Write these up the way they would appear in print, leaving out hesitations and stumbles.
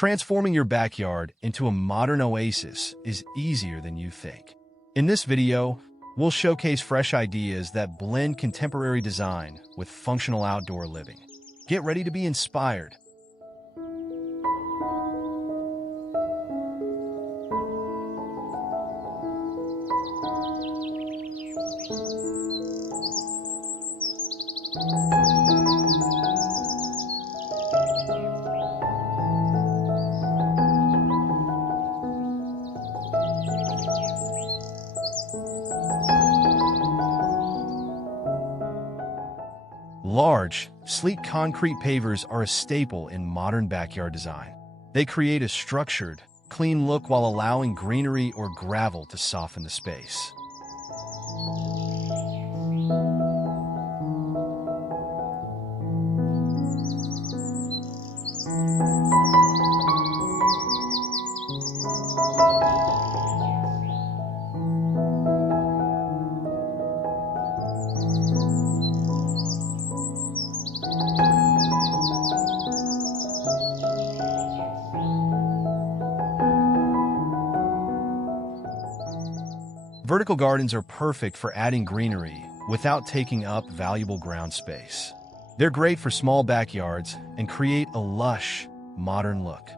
Transforming your backyard into a modern oasis is easier than you think. In this video, we'll showcase fresh ideas that blend contemporary design with functional outdoor living. Get ready to be inspired. Large, sleek concrete pavers are a staple in modern backyard design. They create a structured, clean look while allowing greenery or gravel to soften the space. Vertical gardens are perfect for adding greenery without taking up valuable ground space. They're great for small backyards and create a lush, modern look.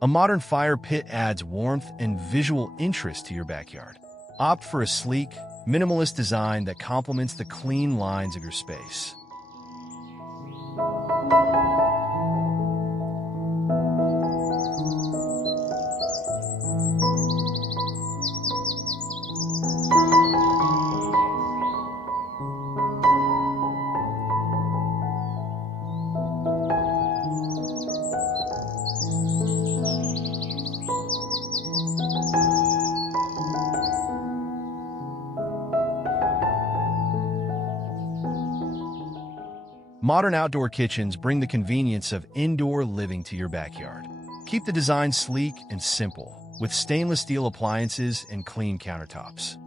A modern fire pit adds warmth and visual interest to your backyard. Opt for a sleek, minimalist design that complements the clean lines of your space. Modern outdoor kitchens bring the convenience of indoor living to your backyard. Keep the design sleek and simple, with stainless steel appliances and clean countertops.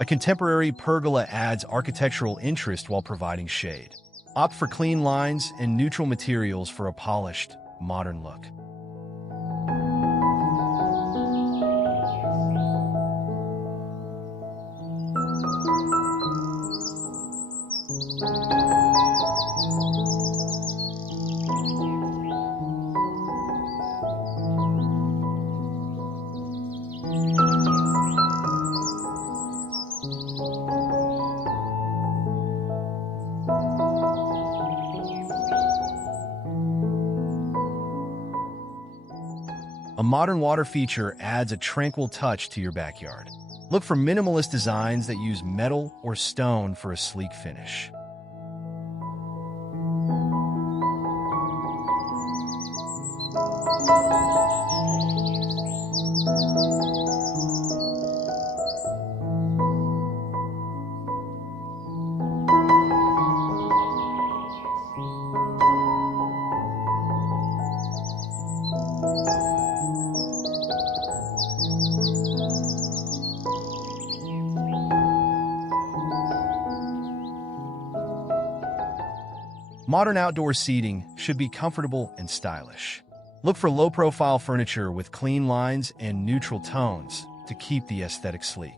A contemporary pergola adds architectural interest while providing shade. Opt for clean lines and neutral materials for a polished, modern look. A modern water feature adds a tranquil touch to your backyard. Look for minimalist designs that use metal or stone for a sleek finish. Modern outdoor seating should be comfortable and stylish. Look for low-profile furniture with clean lines and neutral tones to keep the aesthetic sleek.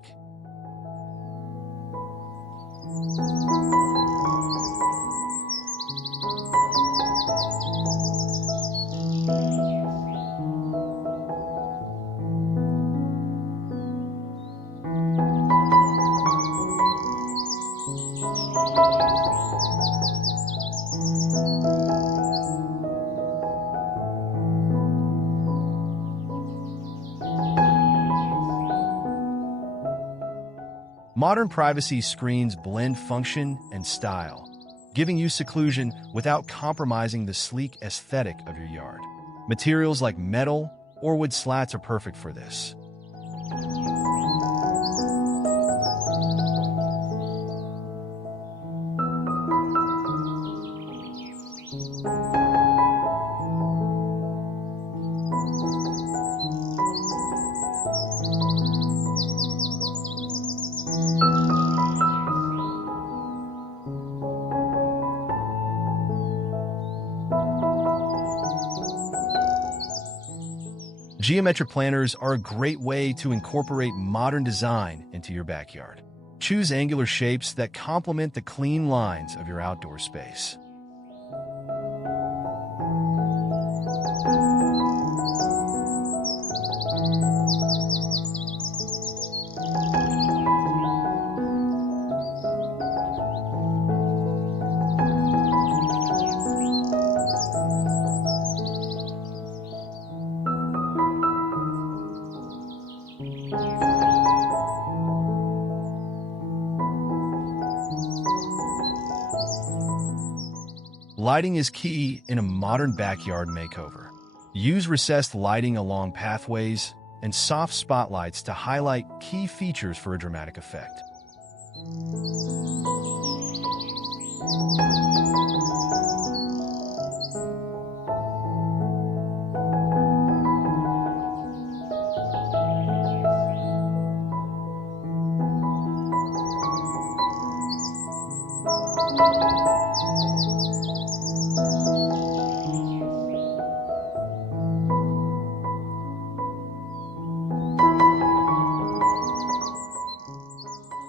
Modern privacy screens blend function and style, giving you seclusion without compromising the sleek aesthetic of your yard. Materials like metal or wood slats are perfect for this. Geometric planners are a great way to incorporate modern design into your backyard. Choose angular shapes that complement the clean lines of your outdoor space. Lighting is key in a modern backyard makeover. Use recessed lighting along pathways and soft spotlights to highlight key features for a dramatic effect.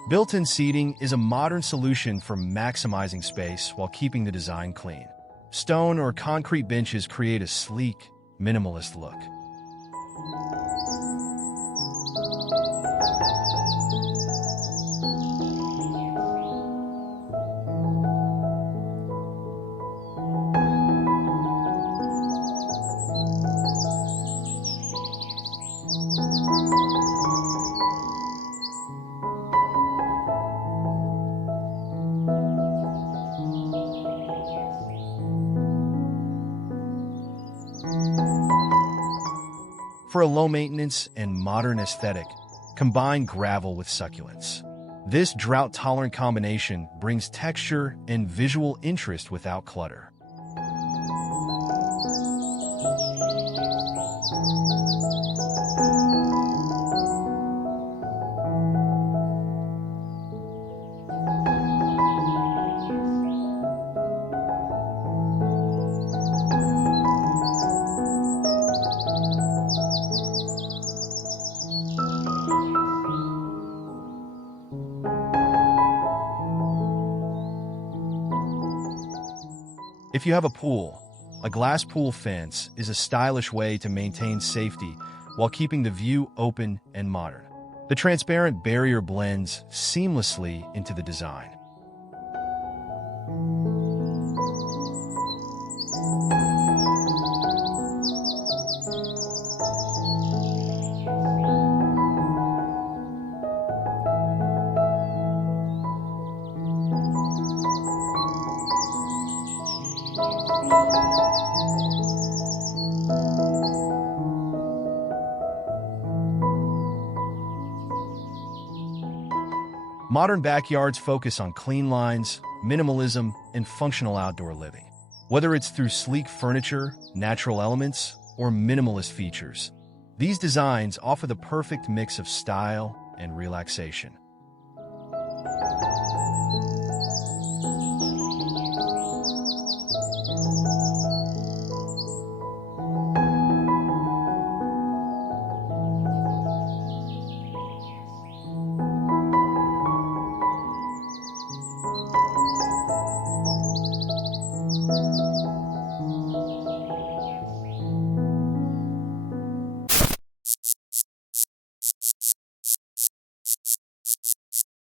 Built-in seating is a modern solution for maximizing space while keeping the design clean. Stone or concrete benches create a sleek, minimalist look. For a low-maintenance and modern aesthetic, combine gravel with succulents. This drought-tolerant combination brings texture and visual interest without clutter. If you have a pool, a glass pool fence is a stylish way to maintain safety while keeping the view open and modern. The transparent barrier blends seamlessly into the design. Modern backyards focus on clean lines, minimalism, and functional outdoor living. Whether it's through sleek furniture, natural elements, or minimalist features, these designs offer the perfect mix of style and relaxation.